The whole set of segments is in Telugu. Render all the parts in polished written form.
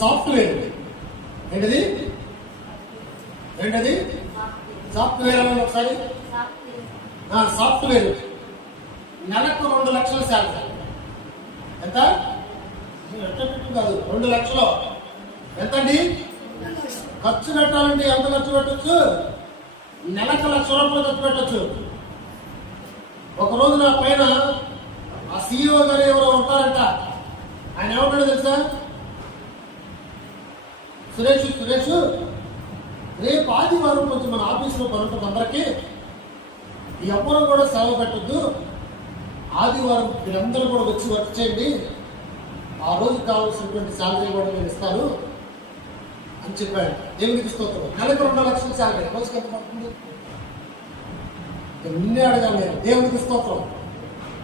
సాఫ్ట్వేర్ ఏంటది ఏంటది సాఫ్ట్వేర్ అని ఒకసారి సాఫ్ట్వేర్ నెలకు 2 లక్షల శాలరీ. ఎంత? కాదు, 2 లక్షలు. ఎంతండి ఖర్చు పెట్టాలంటే? ఎంత ఖర్చు పెట్టచ్చు? నెలకు 1,00,000 రూపాయలు ఖర్చు పెట్టచ్చు. ఒకరోజు నా పైన ఆ CEO గారు ఎవరో ఉంటారంట. ఆయన ఏమంటాడో తెలుసా? సురేష్ రేపు ఆదివారం కొంచెం మన ఆఫీసులో పని ఉంటుంది, అందరికీ ఎవరు కూడా సెలవు పెట్టద్దు, ఆదివారం మీరందరూ కూడా వచ్చి వర్క్ చేయండి, ఆ రోజు కావాల్సినటువంటి శాలరీ కూడా నేను ఇస్తాను అని చెప్పాడు. దేవునికి స్తోత్రం. నెలకు 2 లక్షల శాలరీ. రోజుకి ఎంత పడుతుంది? నిన్నే అడగాలి నేను. దేవునికి స్తోత్రం.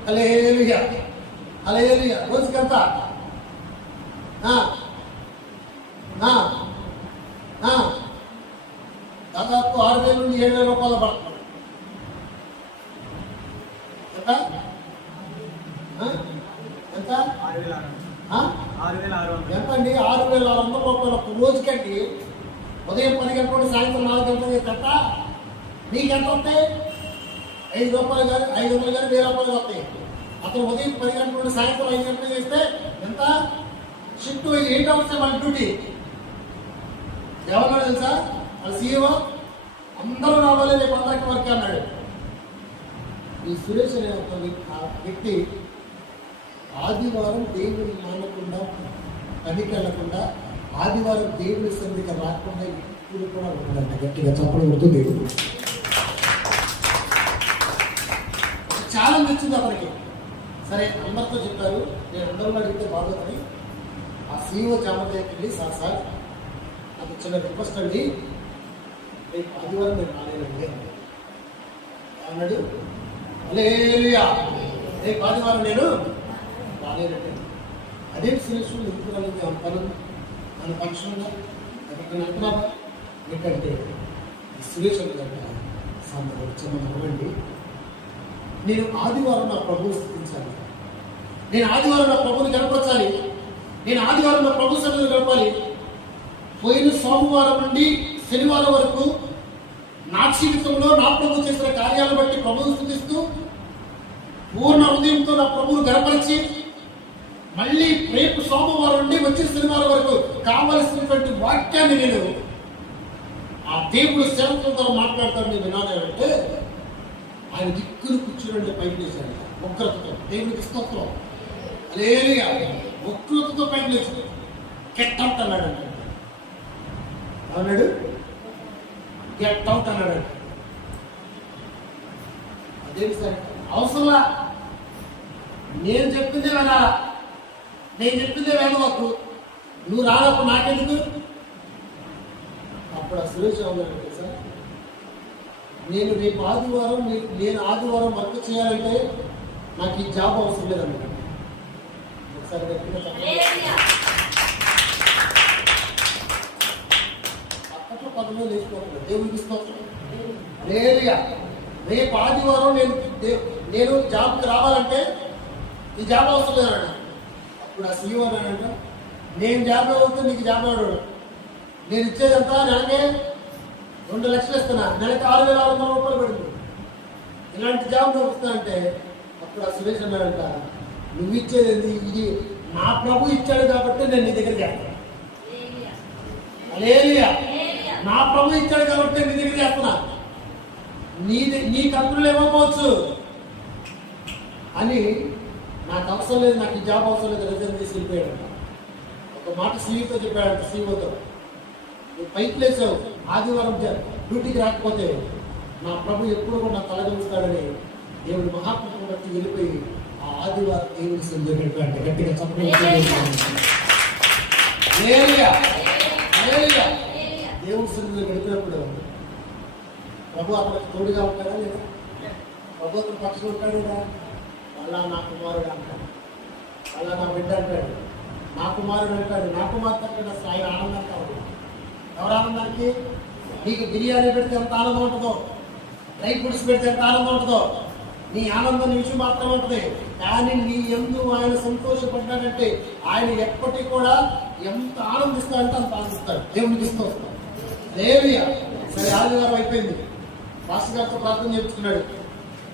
హల్లెలూయా హల్లెలూయా. రోజుకి ఎంత? దాదాపు 6,000 నుండి 7,000 రూపాయలు పడుతుంది. ఎంత? ఎంత? ఎంతండి? 6,600 రూపాయలు ఒక రోజుకండి. ఉదయం 10 గంటల నుండి సాయంత్రం 4 గంటల కట్ట. మీకెంత వస్తాయి? 5 రూపాయలు కానీ 500 కానీ 1000 రూపాయలు వస్తాయి. అతను ఉదయం 10 గంటల నుండి సాయంత్రం 5 గంటలు చేస్తే ఎంత? షిఫ్ట్ 8 అవర్స్ మన డ్యూటీ. ఎవరు తెలుసా? వాళ్ళ CEO అందరూ రావాలి, రేపు అందరికీ వర్క్ అన్నాడు. ఈ సురేష్ అనే ఒక వ్యక్తి ఆదివారం దేవుని మానకుండా, పనికి వెళ్లకుండా, ఆదివారం దేవుని సన్నిధికి రాకుండా ఇప్పుడు కూడా ఉంటుందంట. గట్టిగా చప్పడం ఉంటుంది. చాలా నచ్చింది అతనికి. సరే, అందరితో చెప్పారు. నేను అందరిలో అడిగితే బాగోదని ఆ CEO చామర్కి సార్ నాకు చిన్న రిక్వెస్ట్ అండి, రేపు ఆదివారం నేను రాలేనండి అన్నాడు. హల్లెలూయా. రేపు ఆదివారం నేను రాలేనండి. అదే సురేష్ ఎందుకు పనులు మన ఫంక్షన్ ఎక్కడికైనా అంటున్నావా? ఏంటంటే సురేష్ అన్నదంట, చిన్న నవ్వండి, నేను ఆదివారం నా ప్రభువు స్థితించాలి, నేను ఆదివారం నా ప్రభువుని గడపరచాలి, నేను ఆదివారం నా ప్రభు సన్నిధిని గడపాలి. పోయిన సోమవారం నుండి శనివారం వరకు నా జీవితంలో నా ప్రభు చేసిన కార్యాలను బట్టి ప్రభువును స్తుతిస్తూ పూర్ణ హృదయంతో నా ప్రభువును గడపరిచి, మళ్ళీ రేపు సోమవారం నుండి వచ్చే శనివారం వరకు కావలసినటువంటి వాక్యాన్ని నేను ఆ దేవుడు సేవకులతో మాట్లాడతాను. నేను వినాలంటే ఆయన దిక్కులు కూర్చుని పైకి చేశాడు ఉగ్రతతో. దేవునికి స్తోత్రం. హల్లెలూయా. ఉగ్రతతో పైకి లేచాడు. గెట్ అవుట్ అన్నాడు. అన్నాడు గెట్ అవుట్ అన్నాడు. అదేంటి సార్? అవసరంలా, నేను చెప్పిందే వినాలా, నేను చెప్పిందే వేదవాకు, నువ్వు రానప్పుడు నాకెందుకు? అప్పుడు ఆ సురేష్ అన్నాడు సార్, నేను రేపు ఆదివారం నేను ఆదివారం వర్క్ చేయాలంటే నాకు ఈ జాబ్ అవసరం లేదన్నాడు. ఒకసారి గట్టిగా అప్పట్లో 10 లేచిపోతున్నాడు. దేవుడికి స్తోత్రం. హల్లెలూయా. రేపు ఆదివారం నేను జాబ్కి రావాలంటే ఈ జాబ్ అవసరం లేదన్నాడు. అప్పుడు ఆ CEO అన్నాడంట, నేను జాబ్ అవుతే నీకు జాబ్ అన్నాడు. నేను ఇచ్చేదంతా నెలకే 2 లక్షలు ఇస్తున్నా, నెలకి 6,600 రూపాయలు పడింది. ఇలాంటి జాబ్ వస్తున్నా అంటే అప్పుడు ఆ సురేష్ అన్నాడంట, నువ్వు ఇచ్చేది ఇది నా ప్రభు ఇచ్చాడు కాబట్టి నేను నీ దగ్గర చేస్తాను. హల్లెలూయా. నా ప్రభు ఇచ్చాడు కాబట్టి నీ దగ్గర చేస్తున్నా, నీ కంపెనీలు ఇవ్వకపోవచ్చు అని, నాకు అవసరం లేదు, నాకు ఈ జాబ్ అవసరం లేదు, రిజైన్ చేసి వెళ్ళిపోయాడంట. ఒక మాట CEOతో చెప్పాడంట. CEOతో, నువ్వు పైకి లేచావు, ఆదివారం డ్యూటీకి రాకపోతే నా ప్రభు ఎప్పుడు కూడా నా తలదూస్తాడని దేవుడు మహాత్ముడు బట్టి వెళ్ళిపోయి ఆ ఆదివారం దేవుడి సన్నిధిలో గడిపాడంట. గట్టిగా చెప్పడం. దేవుడి సన్నిధిలో గడిపినప్పుడు ప్రభు అతనికి తోడుగా ఉంటాడా లేదా? ప్రభు అతను పక్షులు ఉంటాడు కదా. అలా నా కుమారుడు అంటాడు, అలా నా బిడ్డ అంటాడు, నా కుమారుడు అంటాడు, నా కుమార్తె అంటాడు. అసలు ఆయన ఆనందంగా ఉంటాడు. ఎవరు ఆనందానికి? నీకు బిర్యానీ పెడితే ఎంత ఆనందం ఉంటుందో, డ్రై ఫ్రూట్స్ పెడితే ఎంత ఆనందం ఉంటుందో, నీ ఆనందం నిమిషం మాత్రమే ఉంటుంది. కానీ నీ యందు ఆయన సంతోషపడ్డాడంటే ఆయన ఎప్పటికీ కూడా ఎంత ఆనందిస్తాడంటే అంత ఆనందిస్తాడు. దేవునికి ఇస్తూ వస్తాడు. హల్లెలూయా. సరే, ఆదివారం అయిపోయింది. పాస్టర్ గారితో ప్రార్థన చేయించుకున్నాడు.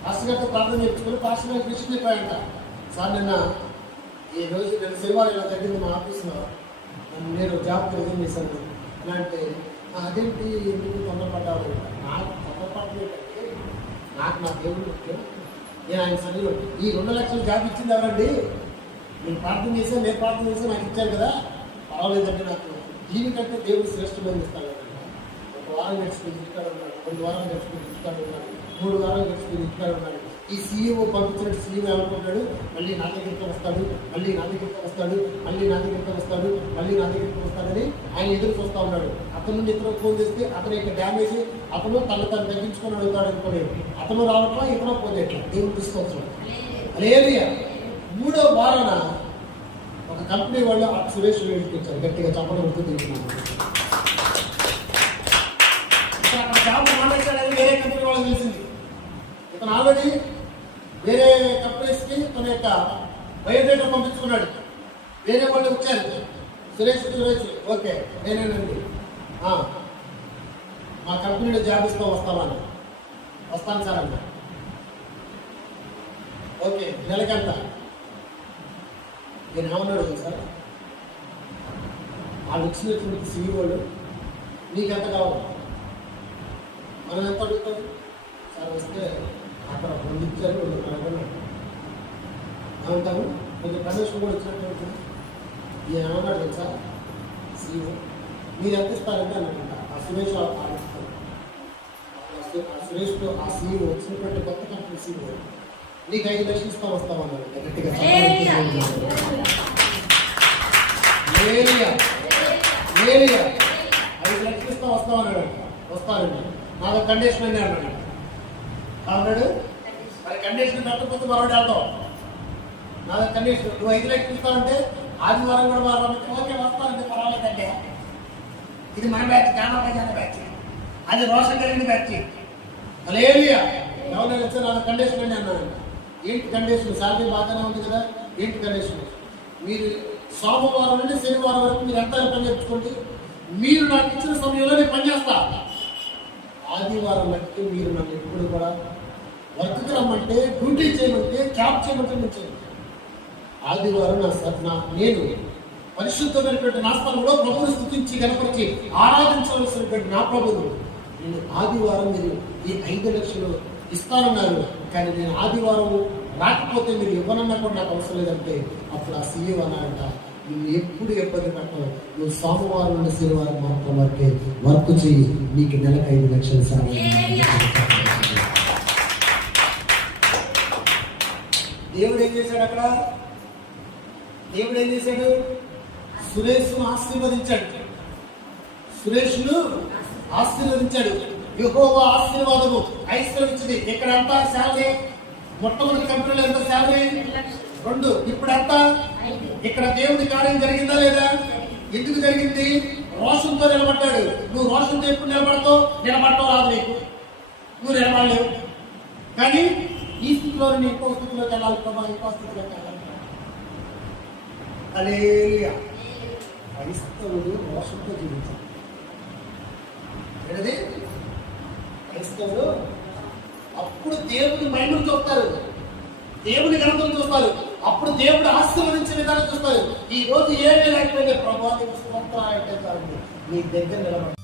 పాస్టర్ గారితో ప్రార్థన చేయించుకుని పాస్టర్ గారికి విషయం చెప్పాడంట. సార్, నిన్న శనివారం ఇలా జరిగింది మా ఆఫీస్లో, నేను జాబ్ రిజైన్ చేశాను ఎలా అంటే, అదేంటి ఎందుకు తొందరపడ్డావు? నాకు తొందరపడలేదు అంటే నాకు నా దేవుడు ముఖ్యం. నేను ఆయన సన్నిధిలో ఈ 2 లక్షలు జాబ్ ఇచ్చింది ఎవరండి? నేను ప్రార్థన చేశాను, నేను ప్రార్థన చేశాను, నాకు ఇచ్చాను కదా, పర్వాలేదంటే నాకు దీనికంటే దేవుడు శ్రేష్టమైన ఇస్తాడు. 1 వారం గడిచిపోయి ఇంటికాడ ఉన్నాడు, 2 వారాలు గడిచిపోయి ఇంటికాడ ఉన్నాడు, 3 వారాలు గడిచిపోయి ఇంటికాడ ఉన్నాడు. ఈ సీఈఓ పంపించినట్టు సీఈఓ ఏమనుకుంటాడు? మళ్ళీ నా దగ్గరికి వస్తాడు, మళ్ళీ నా దగ్గరికి వస్తాడు, మళ్ళీ నా దగ్గరికి వస్తాడు, మళ్ళీ నా దగ్గరికి వస్తాడని ఆయన ఎదురు చూస్తూ ఉన్నాడు. అతను నుండి ఇతను ఫోన్ చేస్తే అతని యొక్క డ్యామేజ్ అతను తను తగ్గించుకొని అడుగుతాడు అనుకోండి. అతను రావట్లా, ఇతను పోతే ఎట్లా? దేవుడు తీసుకోవచ్చు. హల్లెలూయా. 3వ వారాన ఒక కంపెనీ వాళ్ళు ఆ సురేష్ వేసుకొచ్చారు. గట్టిగా చప్పట్లు కొడుతూ తింటున్నాను. అక్కడ జాబ్ మానేశాడని వేరే కంపెనీ వాళ్ళకి తెలిసింది. ఇతను ఆల్రెడీ వేరే కంపెనీస్కి తన యొక్క బయోడేటా పంపించుకున్నాడు. వేరే వాళ్ళు వచ్చారు, సురేష్ ఓకే నేనేనండి, మా కంపెనీలో జాబ్ ఇస్తూ వస్తామని. వస్తాను సార్ అన్న. ఓకే, నెలకంత. నేను ఏమన్నాడు సార్, వాళ్ళు ఇచ్చినటువంటి సీఈఓలు నీకెంత కావాలి, మనం ఎంత అడుగుతాం సార్? వస్తే అక్కడ 2 ఇచ్చారు, 2 కనుగొన్నాడు ఏమంటాము. కొంచెం ప్రమోషన్ కూడా ఇచ్చినట్టు ఈయన ఏమన్నాడు తెలుసా సీఈఓ, మీరు ఎంత ఇస్తారంటే అనుకుంటా ఆ సురేష్ ఆలోచిస్తాడు. ఆ సురేష్తో ఆ సీఈఓ వచ్చినటువంటి కొత్త కంపెనీ సీఈఓ నీకు 5 లక్షలు ఇస్తా వస్తామన్నాడు. గట్టిగా 5 లక్షలు ఇస్తా వస్తామన్నాడు. వస్తానండి, నాకు కండిషన్ అని అన్నాడు. అన్నాడు మరి కండిషన్ కట్టకపోతే మరొకటి వెళ్తాం. నా కండిషన్ నువ్వు 5 లక్షలు ఇస్తావంటే ఆదివారం కూడా వారం ఓకే వస్తానంటే పర్వాలేదంటే. ఇది మన బ్యాచ్, కానపజాన బ్యాచ్, అది రోషన్ కలిగిన బ్యాచ్. హల్లెలూయా. ఎవరైనా వచ్చి నాకు కండిషన్ అని అన్నాడు. ఏంటి కండిషన్? శాలరీ బాగానే ఉంది కదా, ఏంటి కండిషన్? మీరు సోమవారం నుండి శనివారం వరకు మీరు ఎంత పని చేయించుకోండి, మీరు నాకు ఇచ్చిన సమయంలో నేను పనిచేస్తా. ఆదివారం బట్టి మీరు నన్ను ఎప్పుడు కూడా వర్క్కి రమ్మంటే, డ్యూటీ చేయమంటే, క్యాబ్ చేయమంటే నేను చేయను. ఆదివారం నేను పరిశుద్ధమైనటువంటి నా స్థలంలో ప్రభువుని స్తుతించి కనపరిచి ఆరాధించవలసినటువంటి నా ప్రభువు నేను ఆదివారం మీరు ఈ 5 లక్షలు ఇస్తానన్నారు. కానీ నేను ఆదివారం రాకపోతే మీరు ఇవ్వనన్నా కూడా నాకు అవసరం లేదంటే అప్పుడు ఆ సీఈఓ అన్నాడంట, నువ్వు ఎప్పుడు ఇబ్బంది పడతావు, నువ్వు సోమవారం నుండి శనివారం మాత్రం వరకే వర్క్ చెయ్యి, నీకు నెలకు 5 లక్షలు సార్. దేవుడు ఏం చేశాడు అక్కడ? దేవుడు ఏం చేశాడు? సురేష్ను ఆశీర్వదించాడు. సురేష్ను ఆశీర్వదించాడు. యెహోవా ఆశీర్వాదము ఐశ్వర్యించింది. ఇక్కడ ఎంత శాలరీ? మొట్టమొదటి కంపెనీలో ఎంత శాలరీ? 2. ఇప్పుడు ఎంత? ఇక్కడ దేవుడి కార్యం జరిగిందా లేదా? ఎందుకు జరిగింది? రోషంతో నిలబడ్డాడు. నువ్వు రోషంతో ఎప్పుడు నిలబడతావు రాదు నీకు, నువ్వు నిలబడలేవు. కానీ ఈ స్థితిలో నేను ఇంకో స్థితిలోకి వెళ్ళాలి ప్రభా, ఇంకో స్థితిలోకి వెళ్ళాలి. హల్లెలూయా. క్రైస్తవుడు రోషంతో జీవించాలి. ఏంటది? క్రైస్తవుడు అప్పుడు దేవుని మహిమను చూస్తారు, దేవుని ఘనతను చూస్తారు, అప్పుడు దేవుడు ఆశీర్వదించే విధానం చూస్తారు. ఈ రోజు ఏమీ లేకపోతే ప్రభావం స్తోత్రం అంటే నీ దగ్గర నిలబడి